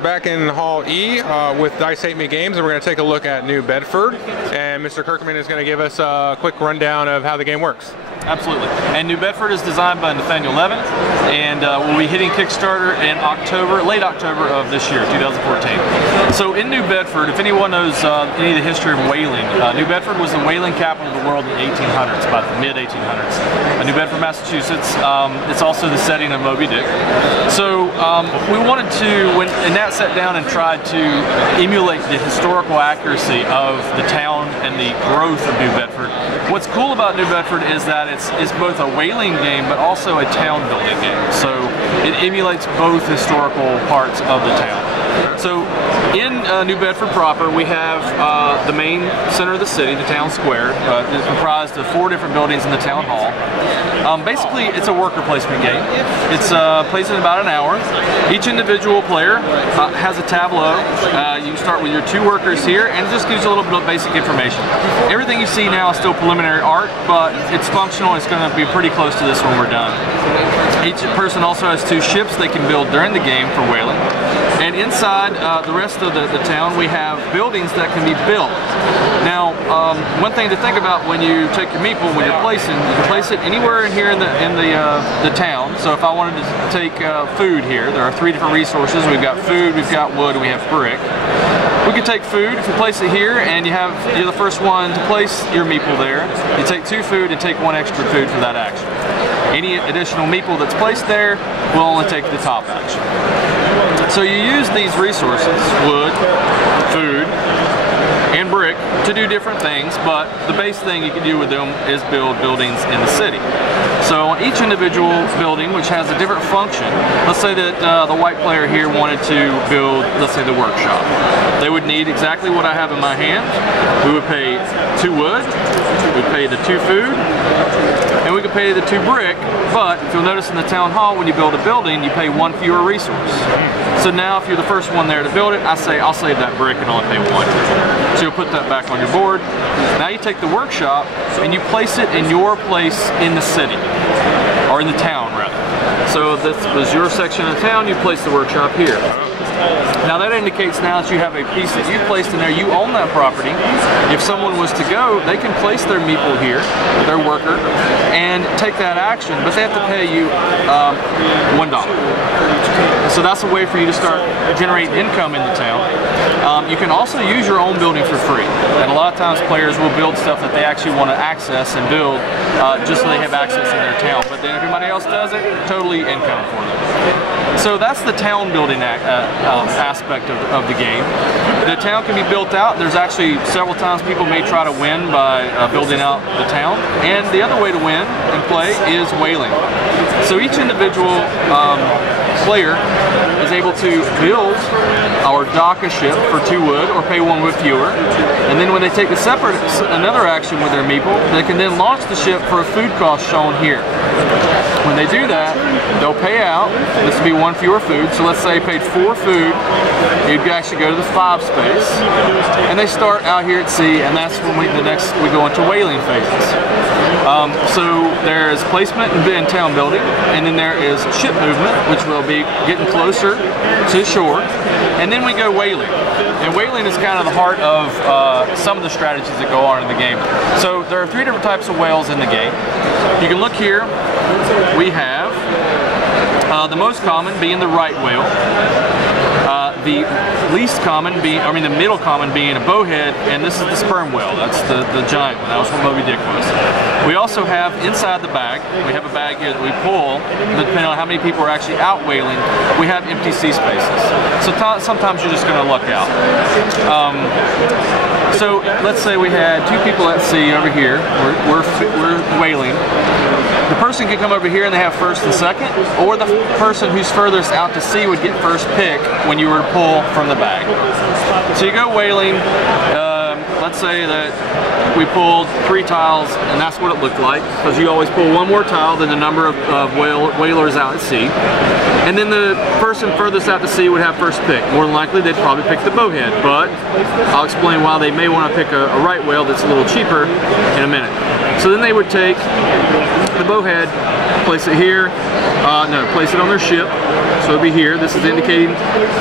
we're back in Hall E with Dice Hate Me Games, and we're going to take a look at New Bedford. And Mr. Kirkman is going to give us a quick rundown of how the game works. Absolutely. And New Bedford is designed by Nathaniel Levin, and we'll be hitting Kickstarter in October, late October of this year, 2014. So in New Bedford, if anyone knows any of the history of whaling, New Bedford was the whaling capital of the world in the 1800s, about the mid-1800s. New Bedford, Massachusetts. It's also the setting of Moby Dick. So we wanted to, when Nat sat down and tried to emulate the historical accuracy of the town and the growth of New Bedford. What's cool about New Bedford is that it's both a whaling game but also a town building game. So it emulates both historical parts of the town. So in New Bedford proper, we have the main center of the city, the town square. It's comprised of 4 different buildings in the town hall. Basically, it's a worker placement game. It's plays in about an hour. Each individual player has a tableau. You start with your 2 workers here, and it just gives you a little bit of basic information. Everything you see now is still preliminary art, but it's functional. It's going to be pretty close to this when we're done. Each person also has 2 ships they can build during the game for whaling. And inside the rest of the town, we have buildings that can be built. Now, one thing to think about when you take your meeple, when you're placing, you can place it anywhere in here in the town. So if I wanted to take food here, there are 3 different resources. We've got food, we've got wood, and we have brick. We can take food. If you place it here and you're the first one to place your meeple there, you take 2 food and take 1 extra food for that action. Any additional meeple that's placed there will only take the top action. So you use these resources, wood, food, and brick, to do different things, but the base thing you can do with them is build buildings in the city. So on each individual building, which has a different function, let's say that the white player here wanted to build, let's say, the workshop. They would need exactly what I have in my hand. We would pay 2 wood, we'd pay the 2 food, and we could pay the 2 brick, but if you'll notice in the town hall, when you build a building, you pay 1 fewer resource. So now if you're the first one there to build it, I say I'll save that brick and only pay 1. So you'll put that back on your board. Now you take the workshop and you place it in your place in the city, or in the town rather. So this was your section of town, you place the workshop here. Now that indicates now that you have a piece that you placed in there, you own that property. If someone was to go, they can place their meeple here, their worker, and take that action, but they have to pay you $1. So that's a way for you to start generating income in the town. You can also use your own building for free. And a lot of times players will build stuff that they actually want to access and build just so they have access in their town. But then everybody else does it, totally income for them. So that's the town building aspect of the game. The town can be built out. There's actually several times people may try to win by building out the town. And the other way to win and play is whaling. So each individual player is able to build or dock a ship for 2 wood or pay 1 wood fewer, and then when they take another action with their meeple, they can then launch the ship for a food cost shown here. When they do that, they'll pay out. This will be 1 fewer food, so let's say you paid 4 food, you'd actually go to the 5 space, and they start out here at sea, and that's when we go into whaling phases. So there's placement and town building, and then there is ship movement, which will be getting closer to shore, and then we go whaling. And whaling is kind of the heart of some of the strategies that go on in the game. So there are 3 different types of whales in the game. You can look here, we have the most common being the right whale. The least common being, the middle common being a bowhead, and this is the sperm whale. That's the giant one. That was what Moby Dick was. We also have inside the bag, we have a bag here that we pull, depending on how many people are actually out whaling, we have empty sea spaces. So sometimes you're just going to luck out. So let's say we had 2 people at sea over here, we're whaling. The person could come over here and they have first and second, or the person who's furthest out to sea would get first pick when you were to pull from the bag. So you go whaling, let's say that we pulled 3 tiles, and that's what it looked like, because you always pull one more tile than the number of whalers out at sea. And then the person furthest out to sea would have first pick. More than likely, they'd probably pick the bowhead, but I'll explain why they may want to pick a right whale that's a little cheaper in a minute. So then they would take the bowhead, place it here, place it on their ship. So it'd be here. This is indicating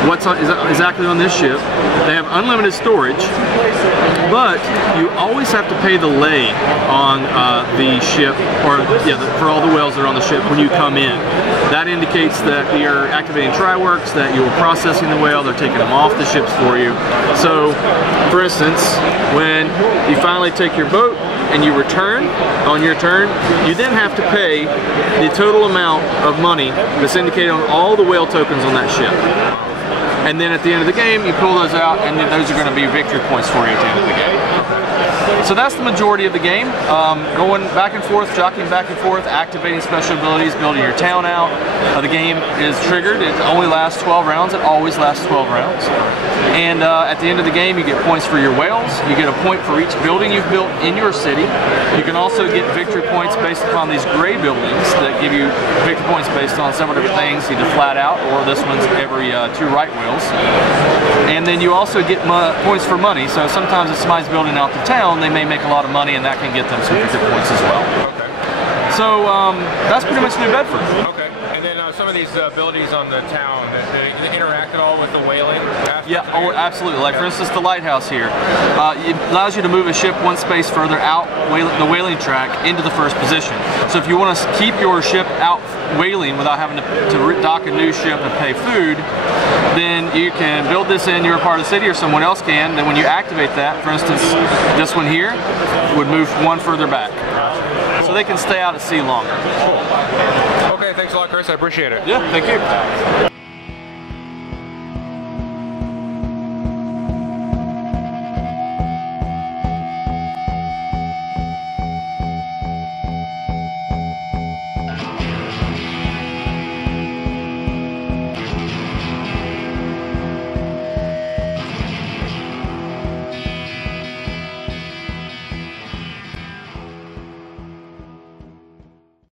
what's exactly on this ship. They have unlimited storage, but you always have to pay the lay on the ship, or for all the whales that are on the ship when you come in. That indicates that you're activating tri-works, that you're processing the whale, they're taking them off the ships for you. So, for instance, when you finally take your boat and you return, on your turn, you then have to pay the total amount of money that's indicated on all the whale tokens on that ship. And then at the end of the game, you pull those out, and then those are going to be victory points for you at the end of the game. So that's the majority of the game. Going back and forth, jockeying back and forth, activating special abilities, building your town out. The game is triggered. It only lasts 12 rounds. It always lasts 12 rounds. And at the end of the game, you get points for your whales. You get a point for each building you've built in your city. You can also get victory points based upon these gray buildings that give you victory points based on several different things, either flat out or this one's every 2 right whales. And then you also get points for money. So sometimes if somebody's building out the town, they may make a lot of money, and that can get them some victory points as well. Okay. So that's pretty much New Bedford. Okay. And then some of these abilities on the town, they interact at all with the whaling? Yeah, oh, absolutely. Like for instance, the lighthouse here. It allows you to move a ship one space further out the whaling track into the first position. So if you want to keep your ship out whaling without having to dock a new ship and pay food, then you can build this in your part of the city, or someone else can. Then when you activate that, for instance, this one here would move one further back. So they can stay out at sea longer. Okay, thanks a lot, Chris. I appreciate it. Yeah, thank you.